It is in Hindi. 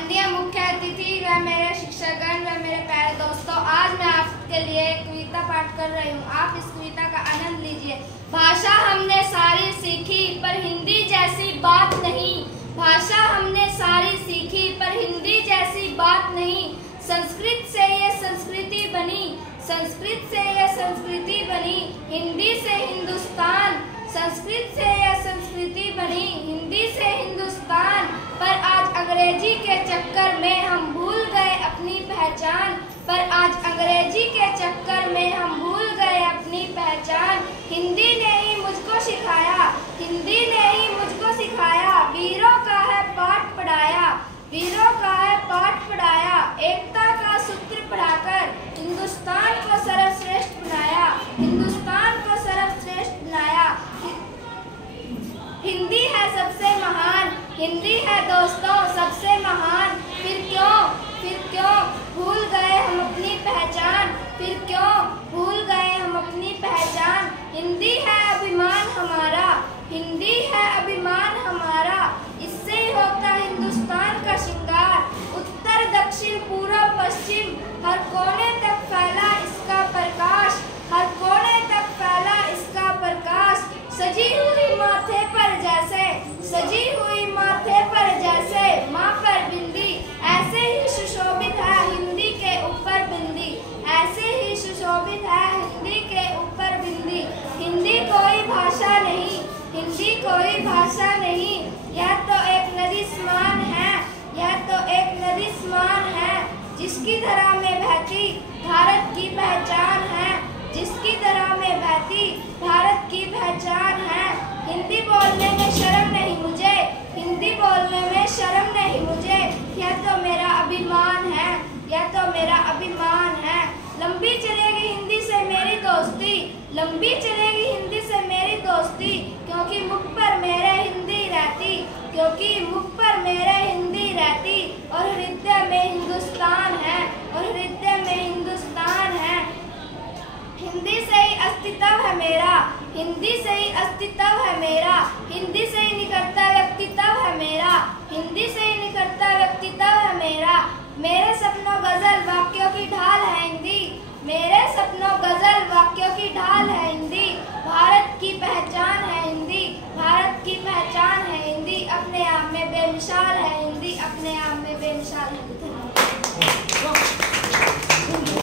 माननीय मुख्य अतिथि व मेरे शिक्षकगण व मेरे प्यारे दोस्तों, आज मैं आपके लिए एक कविता पाठ कर रही हूँ। आप इस कविता का आनंद लीजिए। भाषा हमने सारी सीखी पर हिंदी जैसी बात नहीं। भाषा हमने सारी सीखी पर हिंदी जैसी बात नहीं। संस्कृत से ये संस्कृति बनी, संस्कृत से ये संस्कृति बनी, हिंदी से हिंदुस्तान। संस्कृत से यह संस्कृति बनी, हिंदी से हिंदुस्तान। पर आज अंग्रेजी के चक्कर में हम भूल गए अपनी पहचान। पर आज अंग्रेजी के चक्कर में हम भूल गए अपनी पहचान। हिंदी ने ही मुझको सिखाया, हिंदी ने ही मुझको सिखाया। वीरों का है पाठ पढ़ाया, वीरों का है पाठ पढ़ाया। एकता का सूत्र पढ़ाकर हिंदुस्तान को सर्वश्रेष्ठ बनाया, हिंदुस्तान को सर्वश्रेष्ठ बनाया। हिंदी है सबसे महान, हिंदी है दोस्तों सबसे महान। फिर क्यों भूल गए हम अपनी पहचान। फिर क्यों भूल गए हम अपनी पहचान। हिंदी है अभिमान हमारा, हिंदी है अभिमान हमारा। इससे ही होता हिंदुस्तान का श्रृंगार। उत्तर दक्षिण पूर्व पश्चिम हर कोने तक फैला इसका प्रकाश, हर कोने तक फैला इसका प्रकाश। सजी हुई माथे पर जैसे, सजी हुई माथे पर जैसे माँ पर बिंदी, ऐसे ही सुशोभित है हिंदी के ऊपर बिंदी, ऐसे ही सुशोभित है हिंदी के ऊपर बिंदी। हिंदी कोई भाषा नहीं, हिंदी कोई भाषा नहीं। यह तो एक नदी समान है, यह तो एक नदी समान है। जिसकी धारा में बहती भारत की पहचान है, जिसकी धारा में बहती भारत की पहचान है। हिंदी बोलने में शर्म नहीं मुझे, हिंदी बोलने में शर्म नहीं मुझे। यह तो मेरा अभिमान है, यह तो मेरा अभिमान है। लंबी चलेगी हिंदी से मेरी दोस्ती, लंबी चलेगी हिंदी से मेरी दोस्ती। क्योंकि मुख पर मेरे हिंदी रहती, क्योंकि मुख पर मेरे हिंदी रहती। और हृदय में हिंदुस्तान है, और हृदय में हिंदुस्तान है। हिंदी से ही अस्तित्व है मेरा, हिंदी से ही अस्तित्व है मेरा। हिंदी से ही निखरता व्यक्तित्व है मेरा, हिंदी से ही निखरता व्यक्तित्व है मेरा। मेरे सपनों गजल वाक्यों की ढाल है हिंदी, मेरे सपनों गजल